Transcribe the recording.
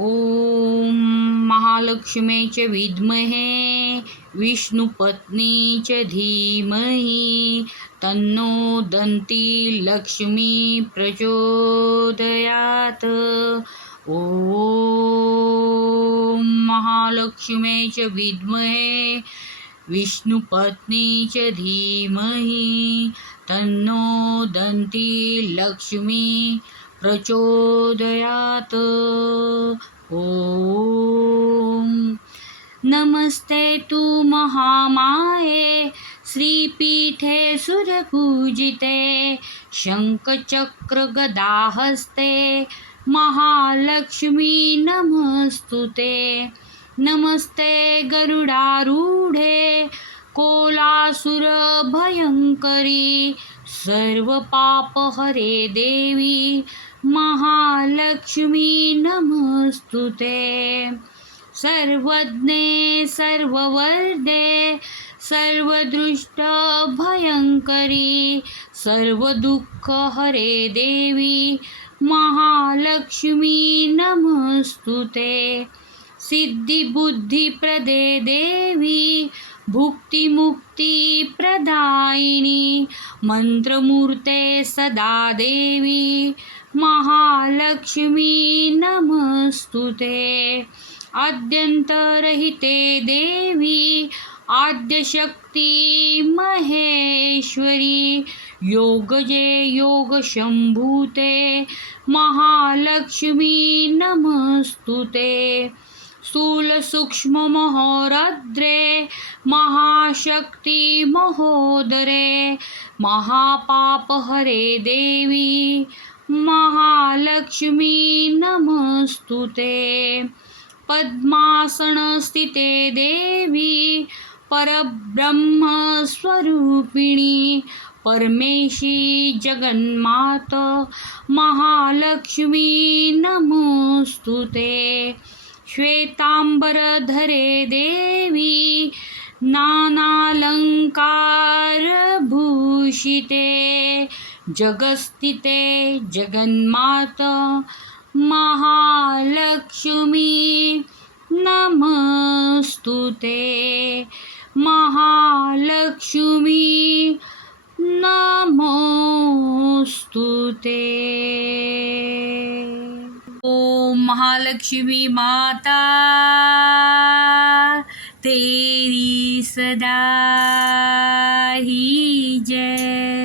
ओम महालक्ष्मीचे विद्महे विष्णुपत्नीचे धीमहि तन्नो दन्ती लक्ष्मी प्रचोदयात्। ओम महालक्ष्मीचे विद्महे विष्णुपत्नीचे धीमहि तन्नो दन्ती लक्ष्मी प्रचोदयात्। ओम नमस्ते तु महामाये श्रीपीठे सुरपूजिते शङ्खचक्रगदाहस्ते महालक्ष्मी नमस्तुते। नमस्ते गरुडारूढे कोलासुरभयङ्करी सर्वपापहरे देवी महालक्ष्मी नमस्तुते। सर्वज्ञे सर्ववर्धे सर्वदुष्टभयङ्करी सर्वदुःखहरे देवी महालक्ष्मी नमस्तुते। सिद्धिबुद्धिप्रदे देवी भुक्तिमुक्तिप्रदायिनी मंत्रमूर्ते सदा देवी महालक्ष्मी नमस्तुते। आद्यन्तरहिते देवी आद्यशक्ती महेश्वरी योगजे योगशम्भूते महालक्ष्मी नमस्तुते। स्थूलसूक्ष्ममहोरद्रे महाशक्ति महोदरे महापापहरे देवी महालक्ष्मी नमस्तुते। पद्मासनस्थिते देवी परब्रह्मस्वरूपिणी परमेशी जगन्माता महालक्ष्मी नमस्तुते। श्वेतांबरधरे देवी नानालंकारभूषिते जगस्थिते जगन्माता महालक्ष्मी नमस्तुते। महालक्ष्मी नमोस्तुते। ओम महालक्ष्मी माता तेरी सदा ही जय।